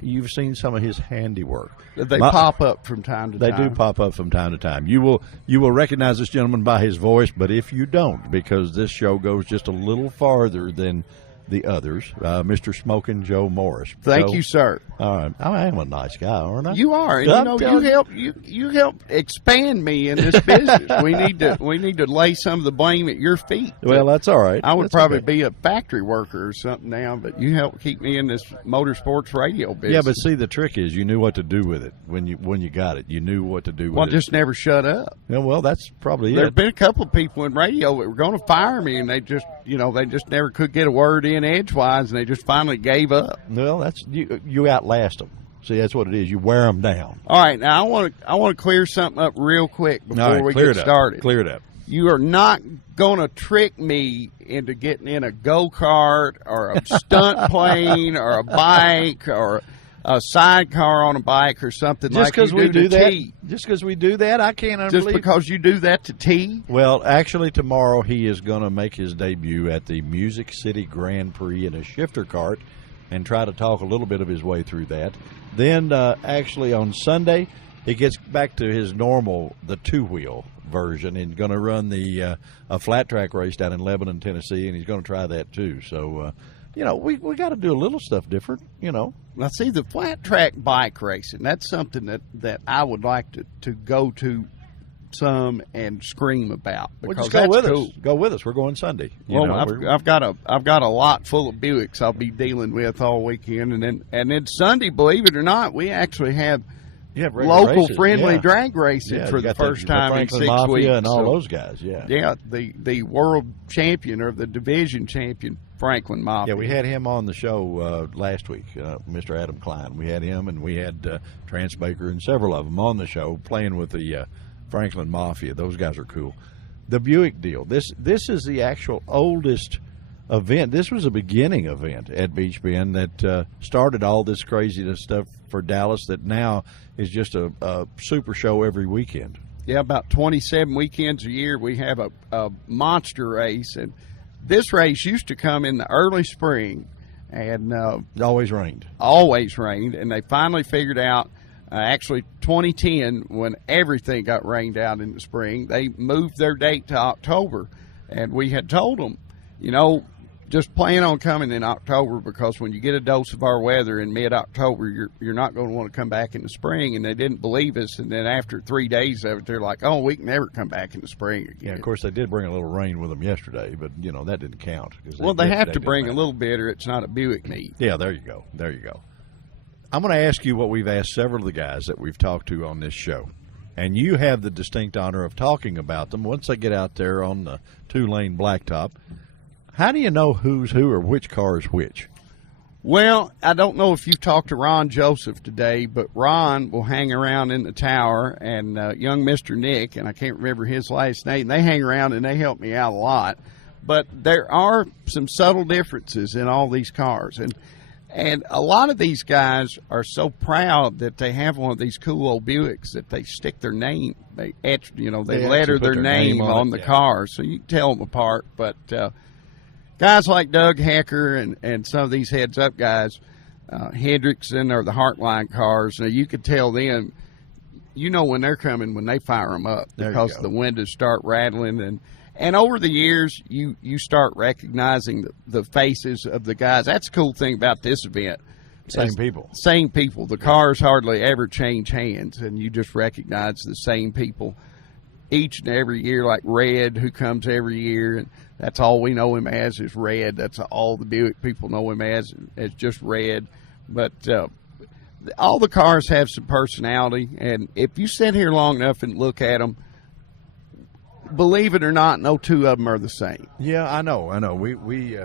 you've seen some of his handiwork. They pop up from time to time. They do pop up from time to time. You will recognize this gentleman by his voice, but if you don't, because this show goes just a little farther than the others, Mr. Smoking Joe Morris. Thank Joe, you, sir. All right, I am a nice guy, aren't I? You are, and you help expand me in this business. we need to lay some of the blame at your feet. Well, that's all right. I would That's probably okay. be a factory worker or something now, but you help keep me in this motorsports radio business. Yeah, but see, the trick is you knew what to do with it when you got it. You knew what to do with it. just never shut up. Yeah, well, that's probably There've it. been a couple of people in radio that were going to fire me, and they just never could get a word in edgewise, and they just finally gave up. Well, that's you outlast them. See, that's what it is. You wear them down. All right, now I want to clear something up real quick before we get started. Clear it up. You are not going to trick me into getting in a go-kart or a stunt plane or a bike or a sidecar on a bike or something Just like because you we do that, T. just because we do that, I can't Just unbelieve. because you do that to T? Well, actually, tomorrow he is going to make his debut at the Music City Grand Prix in a shifter cart and try to talk a little bit of his way through that. Then, actually, on Sunday, he gets back to his normal, the two-wheel version, and going to run the a flat track race down in Lebanon, Tennessee, and he's going to try that too. So, we got to do a little stuff different, Now, see, the flat track bike racing, that's something that I would like to go to some and scream about, Well, because just go that's with cool. us. Go with us. We're going Sunday. I've got a lot full of Buicks I'll be dealing with all weekend, and then Sunday, believe it or not, we actually have local races, friendly yeah. drag racing for you the got first the time in Franklin 6 Mafia weeks. and all those guys. Yeah, the world champion or the division champion Franklin Mafia. Yeah, we had him on the show last week, Mr. Adam Klein. We had him, and we had Trance Baker and several of them on the show playing with the Franklin Mafia. Those guys are cool. The Buick deal. This is the actual oldest event. This was a beginning event at Beach Bend that started all this craziness stuff for Dallas that now is just a super show every weekend. Yeah, about 27 weekends a year we have a monster race, and this race used to come in the early spring, and it always rained. And they finally figured out, actually 2010, when everything got rained out in the spring, they moved their date to October, and we had told them, just plan on coming in October, because when you get a dose of our weather in mid-October, you're not going to want to come back in the spring. And they didn't believe us. And then after 3 days of it, they're like, "Oh, we can never come back in the spring again." Yeah, of course they did bring a little rain with them yesterday, but that didn't count. Well, they have to bring a little bit, or it's not a Buick meet. Yeah, there you go. There you go. I'm going to ask you what we've asked several of the guys that we've talked to on this show, and you have the distinct honor of talking about them once they get out there on the 2-lane blacktop. How do you know who's who or which car is which? Well, I don't know if you've talked to Ron Joseph today, but Ron will hang around in the tower, and young Mr. Nick, and I can't remember his last name, they hang around and they help me out a lot. But there are some subtle differences in all these cars, and a lot of these guys are so proud that they have one of these cool old Buicks that they stick their name, they letter their name on the car, so you can tell them apart. But guys like Doug Hecker and some of these heads-up guys, Hendrickson or the Heartline cars, you could tell them, when they're coming when they fire them up, because the windows start rattling. And over the years, you start recognizing the faces of the guys. That's the cool thing about this event. Same people. Same people. The cars hardly ever change hands, and you just recognize the same people each and every year, like Red, who comes every year, and that's all we know him as is Red. That's all the Buick people know him as just Red. But all the cars have some personality, and if you sit here long enough and look at them, believe it or not, no two of them are the same. Yeah, I know. We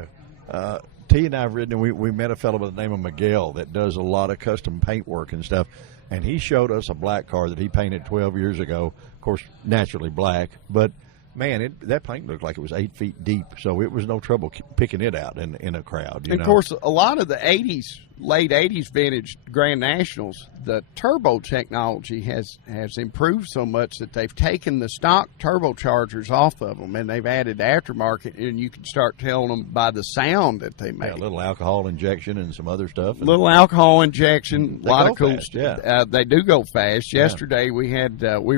T and I have ridden, and we met a fellow by the name of Miguel that does a lot of custom paint work and stuff, and he showed us a black car that he painted 12 years ago, of course, naturally black, but man, that paint looked like it was 8 feet deep, so it was no trouble picking it out in a crowd. Of course, a lot of the late 80s vintage Grand Nationals, the turbo technology has improved so much that they've taken the stock turbochargers off of them, and they've added aftermarket, and you can start telling them by the sound that they make. Yeah, a little alcohol injection and some other stuff. A little alcohol injection, a lot of cool stuff. Yeah. They do go fast. Yesterday we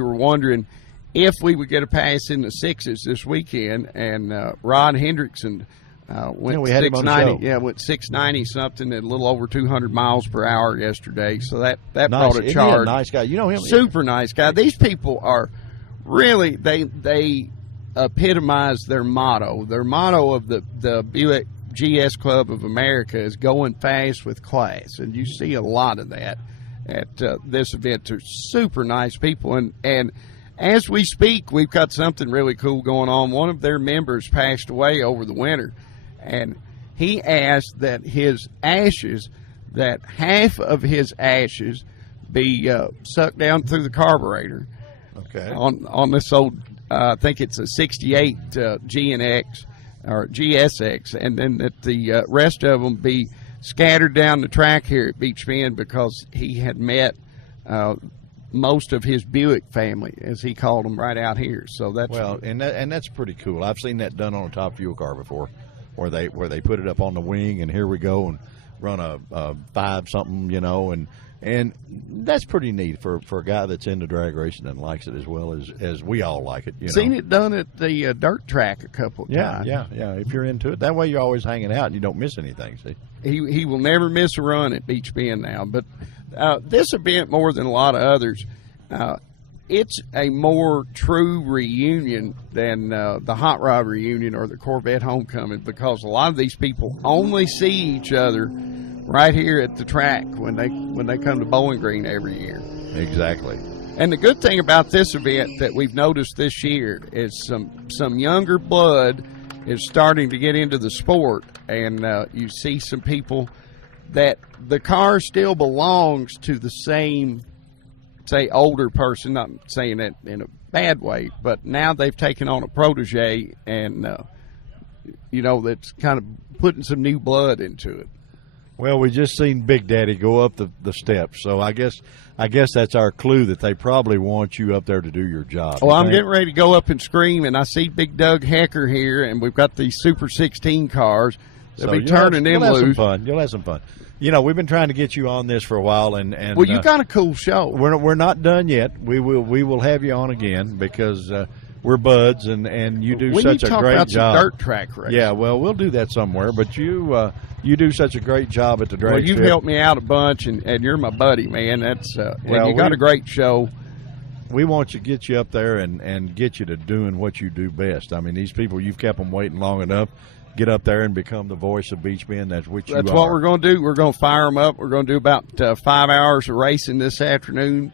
were wondering if we would get a pass in the 6s this weekend, and Ron Hendrickson Went we had him on the 690. show. Yeah, went 690 something at a little over 200 miles per hour yesterday. So that Nice. brought a Isn't he charge. a nice guy. You know him? Super nice guy. These people are really they epitomize their motto. Their motto of the Buick GS Club of America is going fast with class, and you see a lot of that at this event. They're super nice people, and as we speak, we've got something really cool going on. One of their members passed away over the winter, and he asked that his ashes, that half of his ashes be sucked down through the carburetor. Okay. On this old, I think it's a 68 GNX or GSX, and then that the rest of them be scattered down the track here at Beach Bend, because he had met most of his Buick family, as he called them, right out here. So that's and that's pretty cool. I've seen that done on a top fuel car before, where they put it up on the wing, and here we go, and run a 5 something, and that's pretty neat for a guy that's into drag racing and likes it as well as we all like it. Seen it done at the dirt track a couple of times. Yeah. If you're into it, that way you're always hanging out and you don't miss anything. See, he will never miss a run at Beach Bend now. But this event, more than a lot of others, it's a more true reunion than the Hot Rod reunion or the Corvette homecoming, because a lot of these people only see each other right here at the track when they come to Bowling Green every year. Exactly. And the good thing about this event that we've noticed this year is some younger blood is starting to get into the sport, and you see some people that the car still belongs to the same, say, older person. Not saying that in a bad way, but now they've taken on a protege, and that's kind of putting some new blood into it. Well, we just seen Big Daddy go up the steps, so I guess that's our clue that they probably want you up there to do your job. Well, I'm getting ready to go up and scream, and I see Big Doug Hecker here, and we've got these Super 16 cars. They'll be turning them loose. You'll have some fun. We've been trying to get you on this for a while, and well, you got a cool show. We're not done yet. We will have you on again, because we're buds, and you do such a great job. Dirt track race. Yeah, well, we'll do that somewhere. But you do such a great job at the drag. Well, you've strip. helped me out a bunch, and you're my buddy, man. That's and you got a great show. We want to get you up there and get you to doing what you do best. I mean, these people, you've kept them waiting long enough. Get up there and become the voice of Beach Bend. That's what you are. That's what we're going to do. We're going to fire them up. We're going to do about 5 hours of racing this afternoon,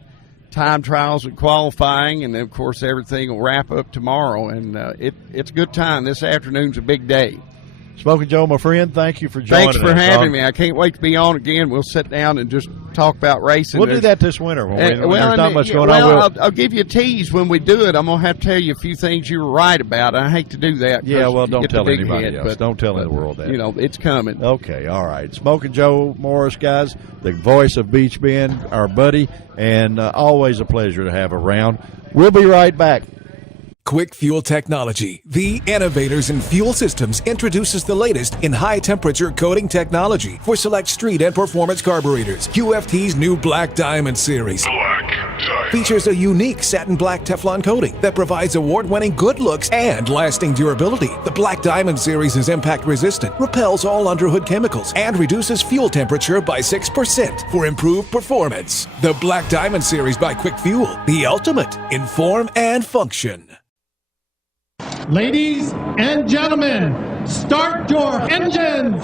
time trials and qualifying, and then, of course, everything will wrap up tomorrow. And it's a good time. This afternoon's a big day. Smoking Joe, my friend, thank you for joining us. Thanks for having me. I can't wait to be on again. We'll sit down and just talk about racing. We'll do that this winter when there's not much going on. I'll give you a tease when we do it. I'm going to have to tell you a few things you were right about. I hate to do that. Yeah, well, don't tell anybody else. But, don't tell the world that. It's coming. Okay, all right. Smoking Joe Morris, guys, the voice of Beach Bend, our buddy, and always a pleasure to have around. We'll be right back. Quick Fuel Technology, the innovators in fuel systems, introduces the latest in high-temperature coating technology for select street and performance carburetors. QFT's new Black Diamond series features a unique satin black Teflon coating that provides award-winning good looks and lasting durability. The Black Diamond series is impact-resistant, repels all underhood chemicals, and reduces fuel temperature by 6% for improved performance. The Black Diamond series by Quick Fuel, the ultimate in form and function. Ladies and gentlemen, start your engines!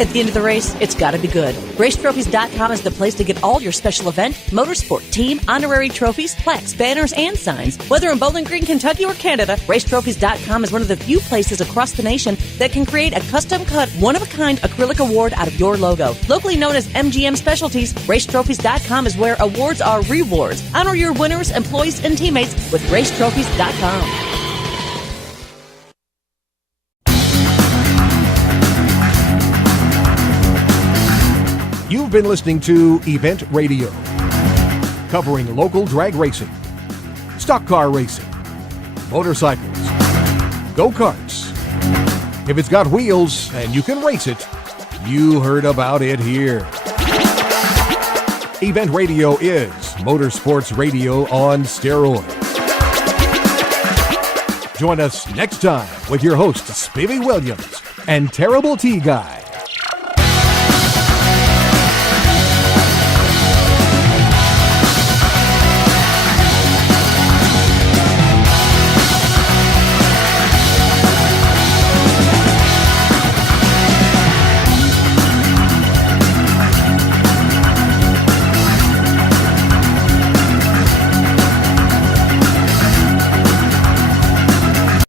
At the end of the race, it's got to be good. RaceTrophies.com is the place to get all your special event, motorsport, team, honorary trophies, plaques, banners, and signs. Whether in Bowling Green, Kentucky, or Canada, RaceTrophies.com is one of the few places across the nation that can create a custom-cut, one-of-a-kind acrylic award out of your logo. Locally known as MGM Specialties, RaceTrophies.com is where awards are rewards. Honor your winners, employees, and teammates with RaceTrophies.com. You've been listening to Event Radio, covering local drag racing, stock car racing, motorcycles, go-karts. If it's got wheels and you can race it, you heard about it here. Event Radio is motorsports radio on steroids. Join us next time with your host, Spivey Williams, and Terrible Tea Guy.